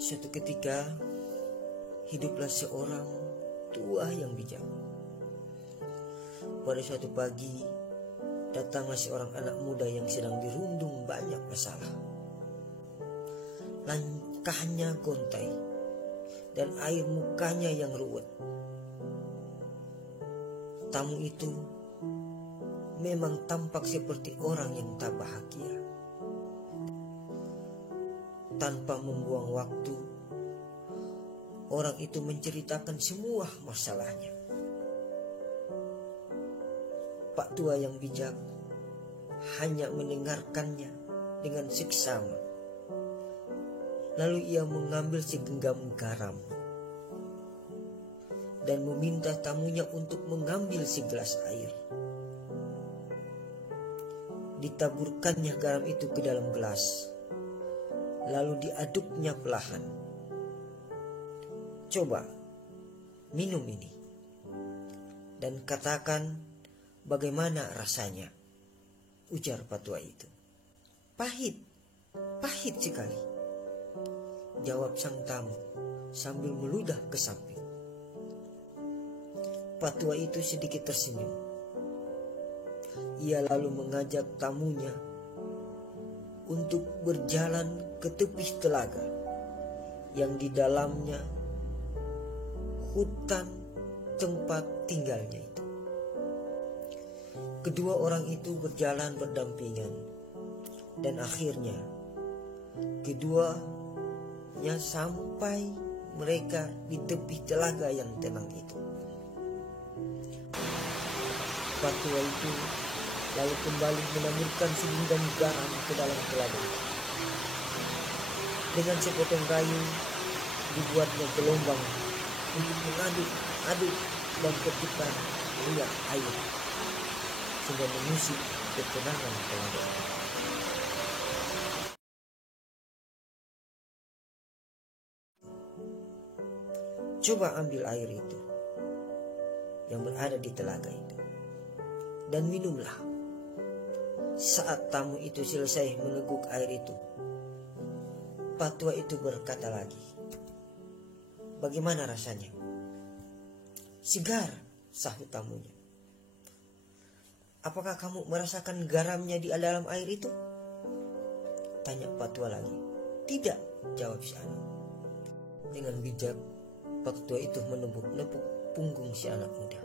Suatu ketika, hiduplah seorang tua yang bijak. Pada suatu pagi, datanglah seorang anak muda yang sedang dirundung banyak masalah. Langkahnya gontai dan air mukanya yang ruwet. Tamu itu memang tampak seperti orang yang tak bahagia. Tanpa membuang waktu, orang itu menceritakan semua masalahnya. Pak tua yang bijak hanya mendengarkannya dengan seksama. Lalu ia mengambil segenggam garam dan meminta tamunya untuk mengambil segelas air. Ditaburkannya garam itu ke dalam gelas, lalu diaduknya perlahan. Coba minum ini dan katakan bagaimana rasanya, ujar Pak tua itu. Pahit sekali, jawab sang tamu sambil meludah ke samping. Pak tua itu sedikit tersenyum. Ia lalu mengajak tamunya untuk berjalan ke tepi telaga yang di dalamnya hutan tempat tinggalnya itu. Kedua orang itu berjalan berdampingan dan akhirnya keduanya sampai mereka di tepi telaga yang tenang itu. Pak tua itu lalu kembali menamurkan segenggam garam ke dalam telaga. Dengan sepotong kayu dibuatnya gelombang untuk mengaduk dan ketukan riak air sehingga mengusik ketenangan telaga. Coba ambil air itu yang berada di telaga itu dan minumlah. Saat tamu itu selesai meneguk air itu, Pak tua itu berkata lagi, bagaimana rasanya? Segar, sahut tamunya. Apakah kamu merasakan garamnya di dalam air itu? Tanya Pak tua lagi. Tidak, jawab si anak. Dengan bijak, Pak tua itu menepuk-nepuk punggung si anak muda.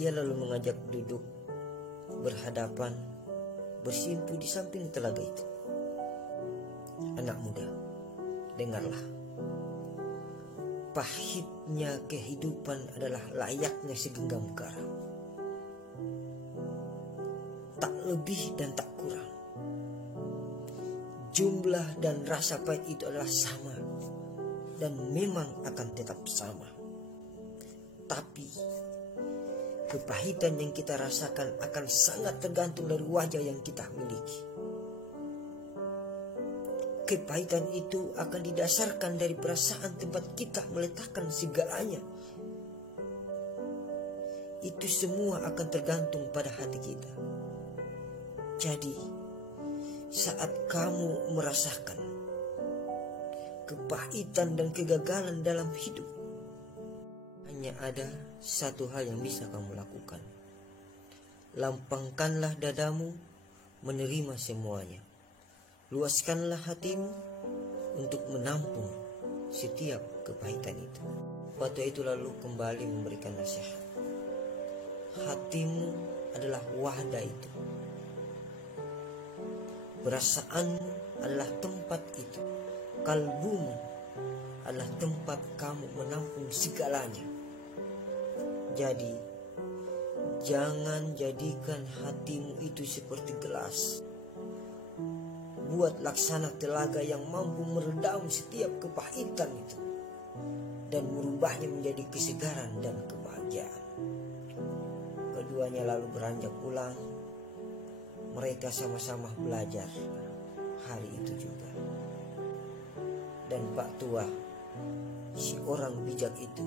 Ia lalu mengajak duduk berhadapan, bersimpu di samping telaga itu. Anak muda, dengarlah. Pahitnya kehidupan adalah layaknya segenggam garam. Tak lebih dan tak kurang. Jumlah dan rasa pahit itu adalah sama dan memang akan tetap sama. Tapi kepahitan yang kita rasakan akan sangat tergantung dari wajah yang kita miliki. Kepahitan itu akan didasarkan dari perasaan tempat kita meletakkan segalanya. Itu semua akan tergantung pada hati kita. Jadi, saat kamu merasakan kepahitan dan kegagalan dalam hidup, hanya ada satu hal yang bisa kamu lakukan. Lampangkanlah dadamu menerima semuanya. Luaskanlah hatimu untuk menampung setiap kepahitan itu. Pak tua itu lalu kembali memberikan nasihat. Hatimu adalah wadah itu. Perasaanmu adalah tempat itu. Kalbumu adalah tempat kamu menampung segalanya. Jadi, jangan jadikan hatimu itu seperti gelas. Buat laksana telaga yang mampu meredam setiap kepahitan itu dan merubahnya menjadi kesegaran dan kebahagiaan. Keduanya lalu beranjak pulang. Mereka sama-sama belajar hari itu juga. Dan Pak tua, si orang bijak itu,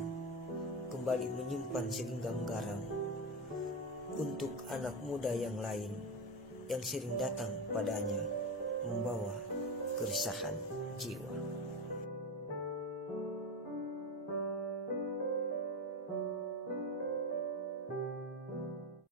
kembali menyimpan segenggam garam untuk anak muda yang lain yang sering datang padanya membawa keresahan jiwa.